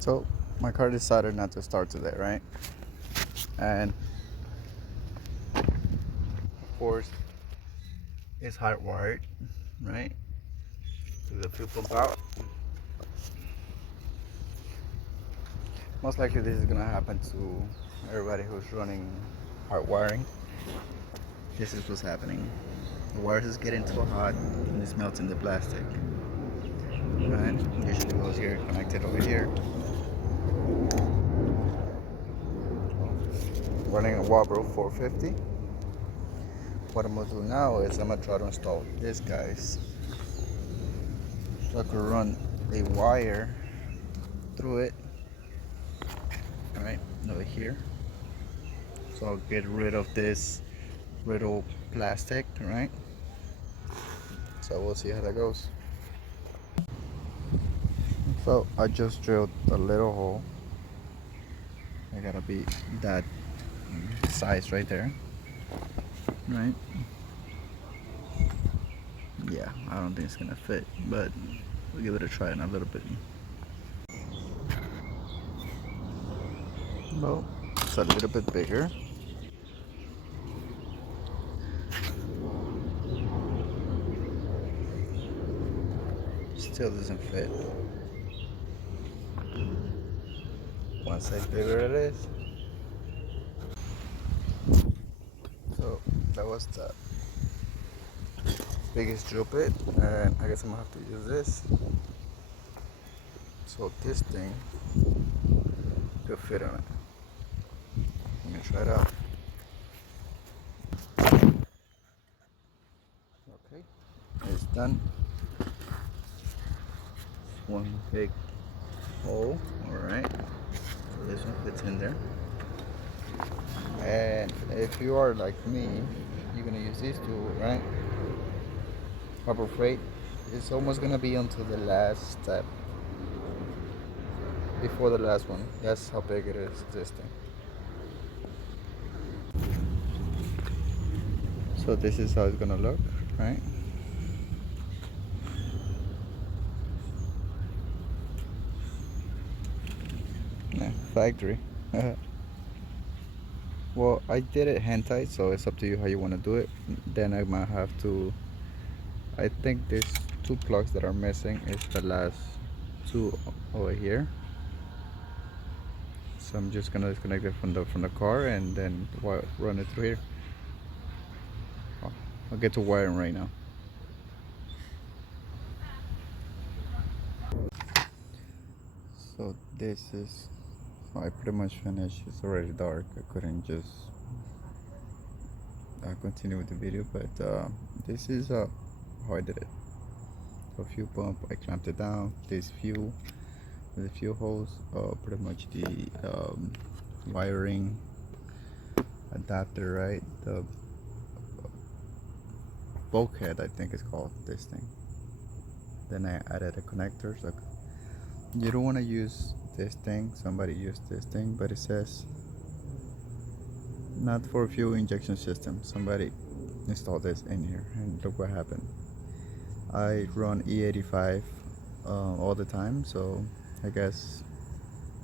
So my car decided not to start today, right? And of course, it's hardwired, right? To the fuel pump out. Most likely, this is gonna happen to everybody who's running hard wiring. This is what's happening. The wires is getting too hot and it's melting the plastic. Right? Usually goes here, connected over here. Running a Subaru 450. What I'm gonna do now is I'm gonna try to install this, guys. So I could run a wire through it, right, over here. So I'll get rid of this brittle plastic, right? So we'll see how that goes. So I just drilled a little hole. I gotta be that size right there, right? Yeah, I don't think it's gonna fit, but we'll give it a try in a little bit. Well, it's a little bit bigger. Still doesn't fit. One size bigger it is. So that was the biggest drill bit, and I guess I'm gonna have to use this. So this thing could fit on it. I'm gonna try it out. Okay, it's done. One big hole. All right. So this one fits in there. And if you are like me, you're gonna use these two, right? Harbor Freight is almost gonna be onto the last step before the last one. That's how big it is existing. So this is how it's gonna look, right? Yeah, factory. Well, I did it hand tight, so it's up to you how you want to do it. Then I might have to. I think these two plugs that are missing is the last two over here. So I'm just gonna disconnect it from the car and then run it through here. I'll get to wiring right now. So this is. I pretty much finished. It's already dark. I couldn't just continue with the video, but this is how I did it. So fuel pump, I clamped it down. This fuel with the fuel hose, pretty much the wiring adapter, right? The bulkhead, I think it's called, this thing. Then I added a connector. So you don't want to use this thing. Somebody used this thing, but it says not for fuel injection system. Somebody installed this in here, and look what happened. I run E85 all the time, so I guess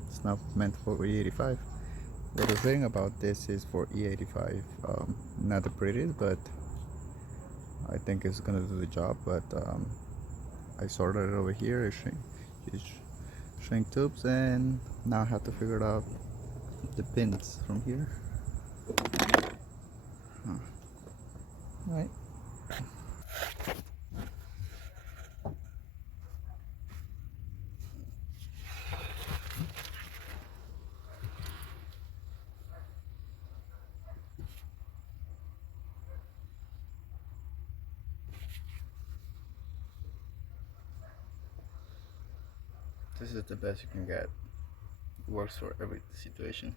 it's not meant for E85. What I'm saying about this is for E85, not the prettiest, but I think it's gonna do the job. But I sorted it over here. Shrink tubes, and now I have to figure out the pins from here. Right. This is the best you can get. It works for every situation.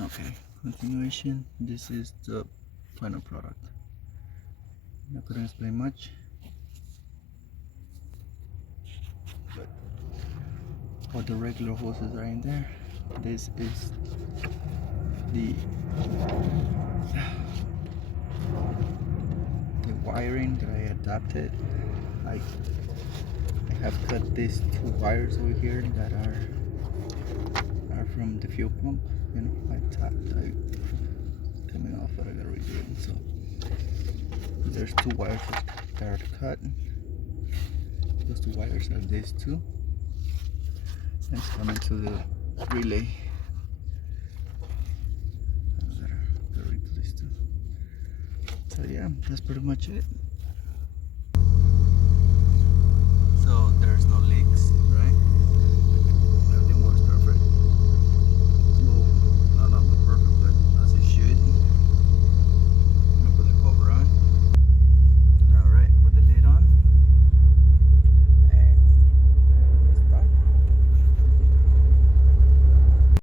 Okay, continuation. This is the final product. I'm not gonna explain much, but all the regular hoses are in there. This is the wiring that I adapted. I I've cut these two wires over here that are from the fuel pump. You know, I coming off, but I gotta redo it. So there's two wires that are cut. Those two wires are these two. And it's coming to the relay. Gotta redo these two. So yeah, that's pretty much it. So there's no leaks